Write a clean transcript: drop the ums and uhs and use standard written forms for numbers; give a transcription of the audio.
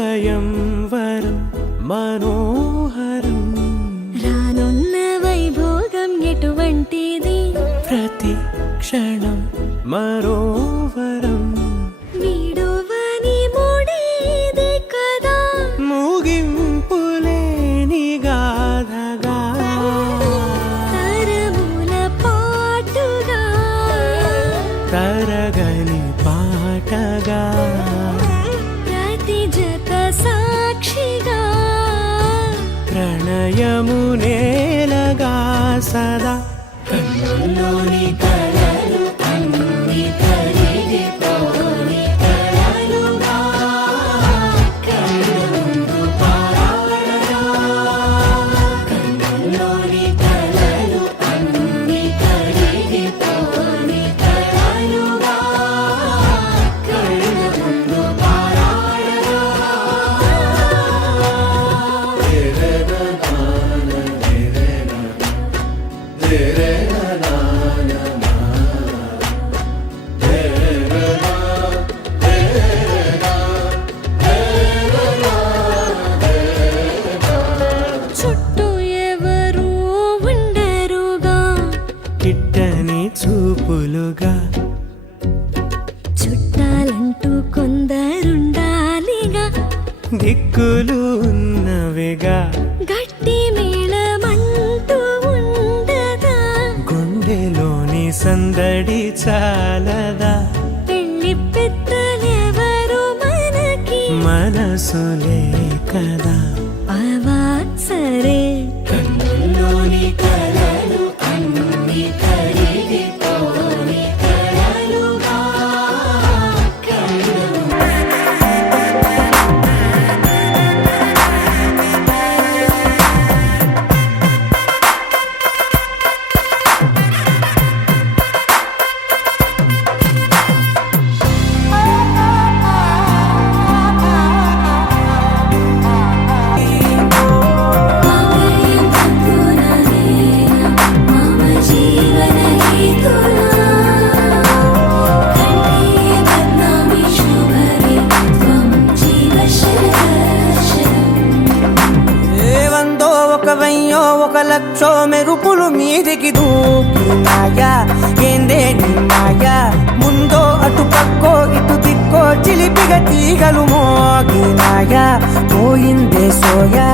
స్వయంవరం మనోహరం రానున్న వైభోగం ఎటువంటిది ప్రతి క్షణం మరోవరం వీడువని మూడేది కదా ముగింపులేని గాథగా తరముల పాటుగా తరగని పాటగా సాక్షిగా ప్రణయము నేలగా సదా కన్నుల్లోని కలలు అన్ని కరిగిపోని కలలుగా కన్నుందు పారాడగా కన్నుల్లోని కలలు అన్ని కరిగిపోని కలలుగా కన్నుందు కిట్టని చూపులుగా చుట్టాలంటూ కొందరుండాలిగా దిక్కులు ఉన్నవిగా గట్టి మేళమంటూ ఉండదా గుండెలోని సందడి చాలదా పెళ్లి పెద్దలెవరు మనకి మనసులే కదా అవా సరే కన్నుల్లోని కలలు అన్ని కరిగిపోని కలలుగా ఒక లక్షో మెరుపులు మీదికి దూకినాయా ఏందే నీ మాయా ముందో అటు పక్కో ఇటు దిక్కో చిలిపిగ తీగలు మోగినాయా పోయిందే సోయా